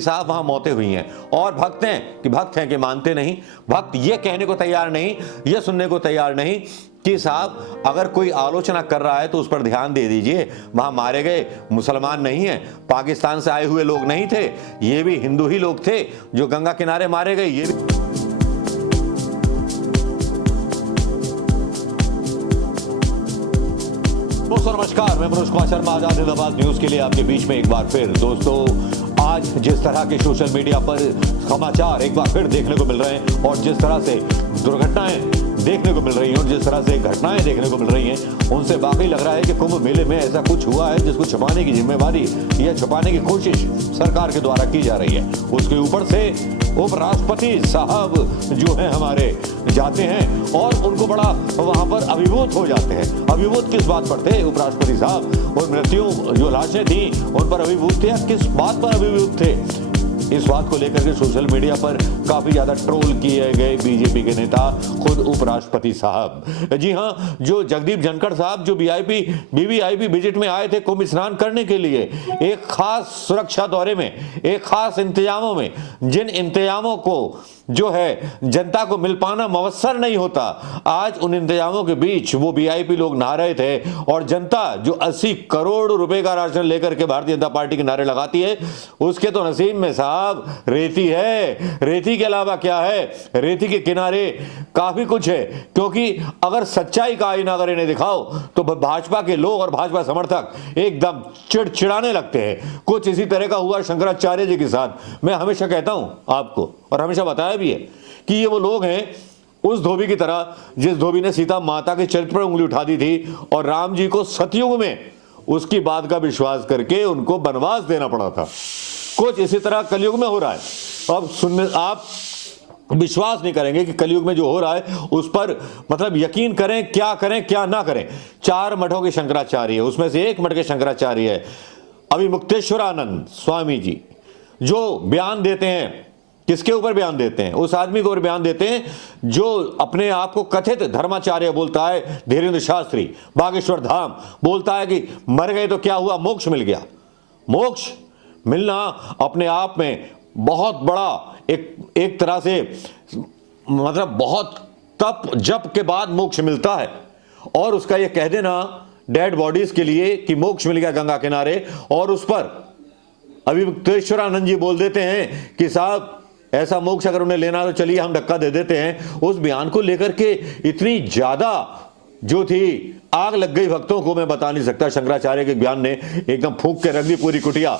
साहब वहां मौतें हुई हैं और भक्त हैं कि मानते नहीं। भक्त ये कहने को तैयार नहीं, ये सुनने को तैयार नहीं कि साहब अगर कोई आलोचना कर रहा है तो उस पर ध्यान दे दीजिए। वहां मारे गए मुसलमान नहीं हैं, पाकिस्तान से आए हुए लोग नहीं थे, ये भी हिंदू ही लोग थे जो गंगा किनारे मारे गए। ये दोस्तों नमस्कार, मैं मनोज कुमार शर्मा आजाद हिंद न्यूज के लिए आपके बीच में एक बार फिर। दोस्तों आज जिस तरह के सोशल मीडिया पर समाचार एक बार फिर देखने को मिल रहे हैं और जिस तरह से दुर्घटनाएं देखने को मिल रही हैं और जिस तरह से घटनाएं देखने को मिल रही हैं, उनसे वाकई लग रहा है कि कुंभ मेले में ऐसा कुछ हुआ है जिसको छुपाने की जिम्मेवारी या छुपाने की कोशिश सरकार के द्वारा की जा रही है। उसके ऊपर से उपराष्ट्रपति साहब जो हैं हमारे जाते हैं और उनको बड़ा वहां पर अभिभूत हो जाते हैं। अभिभूत किस बात पर थे उपराष्ट्रपति साहब? और मृत्यु जो लाशें थी उन पर अभिभूत थे या किस बात पर अभिभूत थे? इस बात को लेकर के सोशल मीडिया पर काफी ज्यादा ट्रोल किए गए बीजेपी के नेता खुद उपराष्ट्रपति साहब। जी हां, जो जगदीप धनखड़ साहब जो वीवीआईपी विजिट में आए थे कुंभ स्नान करने के लिए, एक खास सुरक्षा दौरे में, एक खास इंतजामों में, जिन इंतजामों को जो है जनता को मिल पाना मवस्सर नहीं होता, आज उन इंतजामों के बीच वो वीआईपी लोग नहा रहे थे और जनता जो 80 करोड़ रुपए का राशन लेकर के भारतीय जनता पार्टी के नारे लगाती है, उसके तो नसीब में साहब रेती है। रेती के अलावा क्या है? रेती के किनारे काफी कुछ है, क्योंकि अगर सच्चाई का आईना अगर इन्हें दिखाओ तो भाजपा के लोग और भाजपा समर्थक एकदम चिड़चिड़ाने लगते हैं। कुछ इसी तरह का हुआ शंकराचार्य जी के साथ। मैं हमेशा कहता हूं आपको और हमेशा बताया भी है कि ये वो लोग हैं उस धोबी की तरह जिस धोबी ने सीता माता के चरित्र पर उंगली उठा दी थी और राम जी को सतयुग में उसकी बात का विश्वास करके उनको वनवास देना पड़ा था। कुछ इसी तरह कलयुग में हो रहा है। अब सुनने आप विश्वास नहीं करेंगे कि कलयुग में जो हो रहा है उस पर मतलब यकीन करें क्या ना करें। 4 मठों के शंकराचार्य, उसमें से एक मठ के शंकराचार्य है अभिमुक्तेश्वरानंद स्वामी जी, जो बयान देते हैं। किसके ऊपर बयान देते हैं? उस आदमी के ऊपर बयान देते हैं जो अपने आप को कथित धर्माचार्य बोलता है। धीरेन्द्र शास्त्री बागेश्वर धाम बोलता है कि मर गए तो क्या हुआ, मोक्ष मिल गया। मोक्ष मिलना अपने आप में बहुत बड़ा एक तरह से मतलब बहुत तप जप के बाद मोक्ष मिलता है। और उसका ये कह देना डेड बॉडीज के लिए कि मोक्ष मिल गया गंगा किनारे, और उस पर अभिमुक्तेश्वरानंद जी बोल देते हैं कि साहब ऐसा मोक्ष अगर उन्हें लेना तो चलिए हम धक्का दे देते हैं। उस बयान को लेकर के इतनी ज्यादा जो थी आग लग गई भक्तों को, मैं बता नहीं सकता। शंकराचार्य के बयान ने एकदम फूंक के रख दी पूरी कुटिया,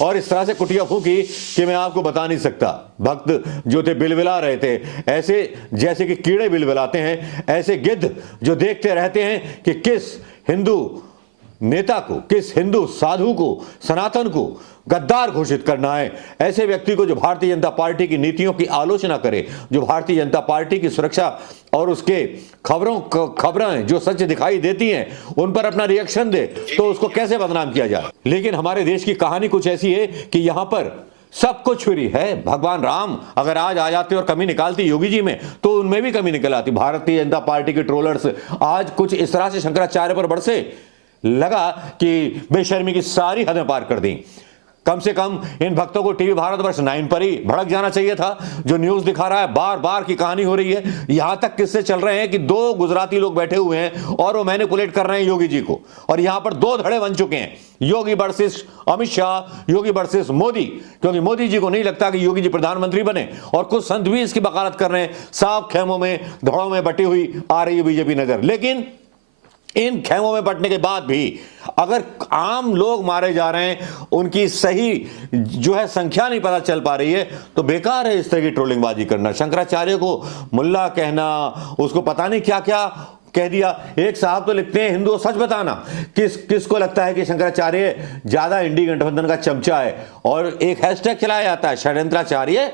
और इस तरह से कुटिया फूंकी कि मैं आपको बता नहीं सकता। भक्त जो थे बिलबिला रहे थे, ऐसे जैसे कि कीड़े बिलबिलाते हैं, ऐसे गिद्ध जो देखते रहते हैं कि किस हिंदू नेता को, किस हिंदू साधु को, सनातन को गद्दार घोषित करना है। ऐसे व्यक्ति को जो भारतीय जनता पार्टी की नीतियों की आलोचना करे, जो भारतीय जनता पार्टी की सुरक्षा और उसके खबरें जो सच दिखाई देती हैं उन पर अपना रिएक्शन दे, तो उसको कैसे बदनाम किया जाए। लेकिन हमारे देश की कहानी कुछ ऐसी है कि यहां पर सब कुछ फ्री है। भगवान राम अगर आज आ जाते और कमी निकालती योगी जी में, तो उनमें भी कमी निकल आती। भारतीय जनता पार्टी के ट्रोलर्स आज कुछ इस तरह से शंकराचार्य पर बरसे, लगा कि बेशर्मी की सारी हदें पार कर दी। कम से कम इन भक्तों को टीवी भारतवर्ष 9 पर ही भड़क जाना चाहिए था। जो न्यूज दिखा रहा है बार बार की कहानी हो रही है। यहां तक किस्से चल रहे हैं कि 2 गुजराती लोग बैठे हुए हैं और वो मैनिपुलेट कर रहे हैं योगी जी को, और यहां पर 2 धड़े बन चुके हैं, योगी वर्सेस अमित शाह, योगी वर्सेस मोदी, क्योंकि मोदी जी को नहीं लगता कि योगी जी प्रधानमंत्री बने, और कुछ संत भी इसकी वकालत कर रहे हैं। साफ खेमों में धड़ों में बटी हुई आ रही है बीजेपी नजर। लेकिन इन खेमों में बटने के बाद भी अगर आम लोग मारे जा रहे हैं, उनकी सही जो है संख्या नहीं पता चल पा रही है, तो बेकार है इस तरह की ट्रोलिंगबाजी करना। शंकराचार्य को मुल्ला कहना, उसको पता नहीं क्या क्या कह दिया। एक साहब तो लिखते हैं हिंदू सच बताना। किसको लगता है कि शंकराचार्य ज्यादा इंडी गठबंधन का चमचा है? और एक हैशटैग चलाया जाता है षड्यंत्राचार्य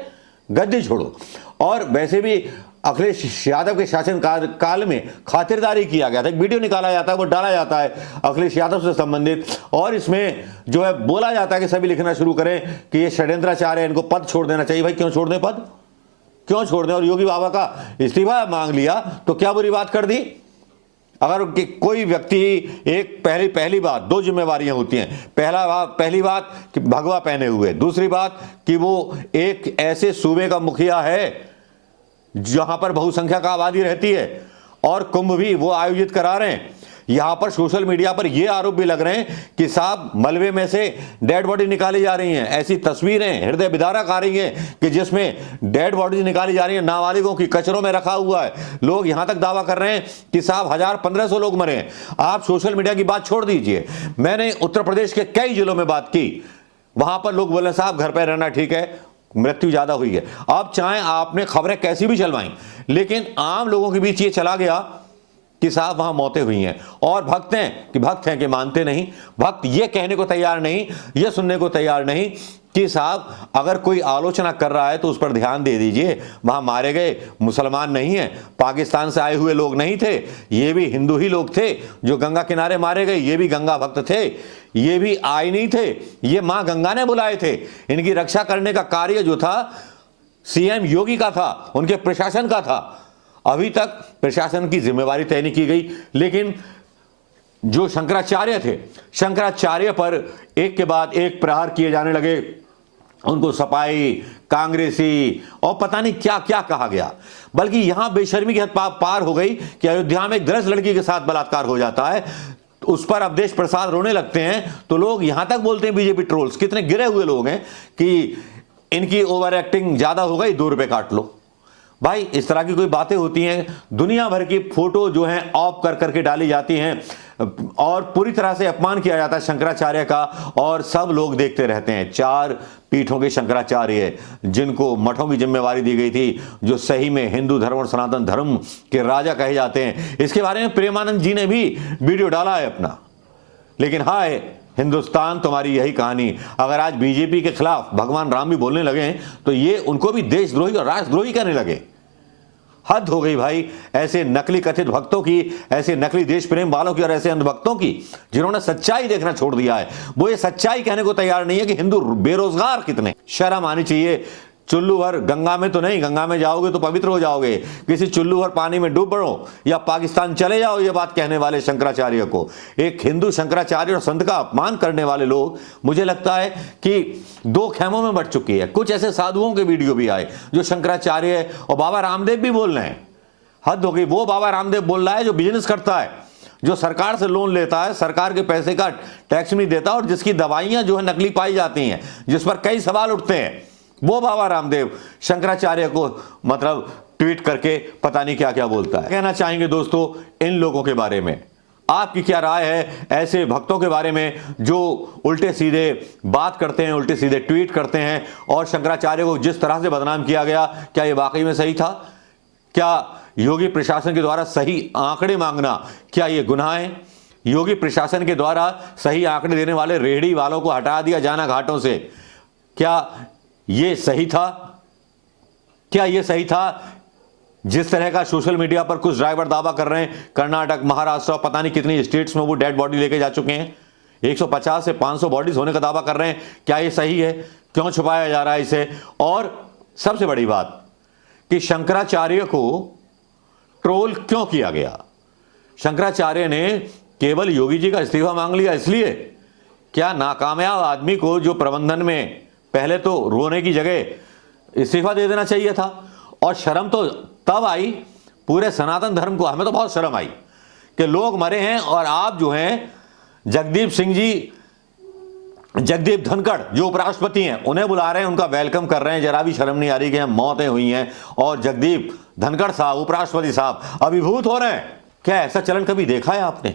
गद्दी छोड़ो। और वैसे भी अखिलेश यादव के शासन काल में खातिरदारी किया गया था, एक वीडियो निकाला जाता है, वो डाला जाता है अखिलेश यादव से संबंधित, और इसमें जो है बोला जाता है कि सभी लिखना शुरू करें कि ये षड्यंत्राचार्य है, इनको पद छोड़ देना चाहिए। भाई क्यों छोड़ दें पद, क्यों छोड़ दें? और योगी बाबा का इस्तीफा मांग लिया तो क्या बुरी बात कर दी? अगर कोई व्यक्ति एक पहली बात, दो जिम्मेवारियां होती हैं। पहली बात कि भगवा पहने हुए, दूसरी बात कि वो एक ऐसे सूबे का मुखिया है जहां पर बहुसंख्यक आबादी रहती है और कुंभ भी वो आयोजित करा रहे हैं। यहां पर सोशल मीडिया पर ये आरोप भी लग रहे हैं कि साहब मलबे में से डेड बॉडी निकाली जा रही हैं। ऐसी तस्वीरें हृदय विदारक आ रही हैं कि जिसमें डेड बॉडी निकाली जा रही है, नाबालिगों की कचरों में रखा हुआ है। लोग यहां तक दावा कर रहे हैं कि साहब 1000-1500 लोग मरे हैं। आप सोशल मीडिया की बात छोड़ दीजिए, मैंने उत्तर प्रदेश के कई जिलों में बात की, वहां पर लोग बोले साहब घर पर रहना ठीक है, मृत्यु ज्यादा हुई है। अब चाहे आपने खबरें कैसी भी चलवाई, लेकिन आम लोगों के बीच ये चला गया कि साहब वहां मौतें हुई हैं। और भक्त हैं कि मानते नहीं। भक्त ये कहने को तैयार नहीं, ये सुनने को तैयार नहीं कि साहब अगर कोई आलोचना कर रहा है तो उस पर ध्यान दे दीजिए। वहां मारे गए मुसलमान नहीं है, पाकिस्तान से आए हुए लोग नहीं थे, ये भी हिंदू ही लोग थे। जो गंगा किनारे मारे गए ये भी गंगा भक्त थे, ये भी आए नहीं थे, ये मां गंगा ने बुलाए थे। इनकी रक्षा करने का कार्य जो था सीएम योगी का था, उनके प्रशासन का था। अभी तक प्रशासन की जिम्मेवारी तय नहीं की गई, लेकिन जो शंकराचार्य थे, शंकराचार्य पर एक के बाद एक प्रहार किए जाने लगे। उनको सपाई, कांग्रेसी और पता नहीं क्या क्या कहा गया। बल्कि यहां बेशर्मी की हद पार हो गई कि अयोध्या में एक दलित लड़की के साथ बलात्कार हो जाता है, उस पर अवधेश प्रसाद रोने लगते हैं तो लोग यहां तक बोलते हैं, बीजेपी ट्रोल्स कितने गिरे हुए लोग हैं कि इनकी ओवर एक्टिंग ज्यादा हो गई, 2 रुपए काट लो। भाई इस तरह की कोई बातें होती हैं। दुनिया भर की फोटो जो है ऑफ कर करके डाली जाती हैं और पूरी तरह से अपमान किया जाता है शंकराचार्य का, और सब लोग देखते रहते हैं। 4 पीठों के शंकराचार्य जिनको मठों की जिम्मेवारी दी गई थी, जो सही में हिंदू धर्म और सनातन धर्म के राजा कहे जाते हैं। इसके बारे में प्रेमानंद जी ने भी वीडियो डाला है अपना। लेकिन हाय हिंदुस्तान, तुम्हारी यही कहानी। अगर आज बीजेपी के खिलाफ भगवान राम भी बोलने लगे तो ये उनको भी देशद्रोही और राष्ट्रद्रोही कहने लगे। हद हो गई भाई ऐसे नकली कथित भक्तों की, ऐसे नकली देश प्रेम वालों की और ऐसे अंधभक्तों की जिन्होंने सच्चाई देखना छोड़ दिया है। वो ये सच्चाई कहने को तैयार नहीं है कि हिंदू बेरोजगार कितने। शर्म आनी चाहिए। चुल्लू भर गंगा में तो नहीं, गंगा में जाओगे तो पवित्र हो जाओगे, किसी चुल्लू भर पानी में डूब पड़ो या पाकिस्तान चले जाओ, ये बात कहने वाले शंकराचार्य को, एक हिंदू शंकराचार्य और संत का अपमान करने वाले लोग, मुझे लगता है कि 2 खेमों में बट चुकी है। कुछ ऐसे साधुओं के वीडियो भी आए जो शंकराचार्य और बाबा रामदेव भी बोल रहे हैं। हद हो गई। वो बाबा रामदेव बोल रहा है जो बिजनेस करता है, जो सरकार से लोन लेता है, सरकार के पैसे का टैक्स नहीं देता और जिसकी दवाइयां जो है नकली पाई जाती हैं, जिस पर कई सवाल उठते हैं, वो बाबा रामदेव शंकराचार्य को मतलब ट्वीट करके पता नहीं क्या क्या बोलता है। कहना चाहेंगे दोस्तों इन लोगों के बारे में, आपकी क्या राय है ऐसे भक्तों के बारे में जो उल्टे सीधे बात करते हैं, उल्टे सीधे ट्वीट करते हैं, और शंकराचार्य को जिस तरह से बदनाम किया गया, क्या ये वाकई में सही था? क्या योगी प्रशासन के द्वारा सही आंकड़े मांगना, क्या ये गुनाह है? योगी प्रशासन के द्वारा सही आंकड़े देने वाले रेहड़ी वालों को हटा दिया जाना घाटों से, क्या ये सही था? क्या ये सही था? जिस तरह का सोशल मीडिया पर कुछ ड्राइवर दावा कर रहे हैं, कर्नाटक, महाराष्ट्र और पता नहीं कितनी स्टेट्स में वो डेड बॉडी लेके जा चुके हैं, 150 से 500 बॉडीज होने का दावा कर रहे हैं। क्या ये सही है? क्यों छुपाया जा रहा है इसे? और सबसे बड़ी बात कि शंकराचार्य को ट्रोल क्यों किया गया? शंकराचार्य ने केवल योगी जी का इस्तीफा मांग लिया इसलिए? क्या नाकामयाब आदमी को जो प्रबंधन में पहले तो रोने की जगह इस्तीफा दे देना चाहिए था? और शर्म तो तब आई पूरे सनातन धर्म को, हमें तो बहुत शर्म आई कि लोग मरे हैं और आप जो हैं जगदीप धनखड़ जो उपराष्ट्रपति हैं उन्हें बुला रहे हैं, उनका वेलकम कर रहे हैं। जरा भी शर्म नहीं आ रही कि हम मौतें हुई हैं और जगदीप धनखड़ साहब, उपराष्ट्रपति साहब अभिभूत हो रहे हैं। क्या ऐसा चलन कभी देखा है आपने?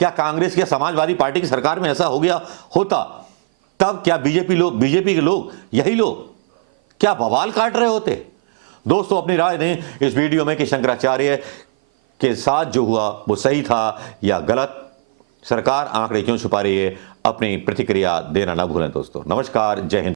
क्या कांग्रेस या समाजवादी पार्टी की सरकार में ऐसा हो गया होता तब क्या बीजेपी के लोग, यही लोग क्या बवाल काट रहे होते? दोस्तों अपनी राय दें इस वीडियो में कि शंकराचार्य के साथ जो हुआ वो सही था या गलत। सरकार आंकड़े क्यों छुपा रही है? अपनी प्रतिक्रिया देना ना भूलें दोस्तों। नमस्कार, जय हिंद।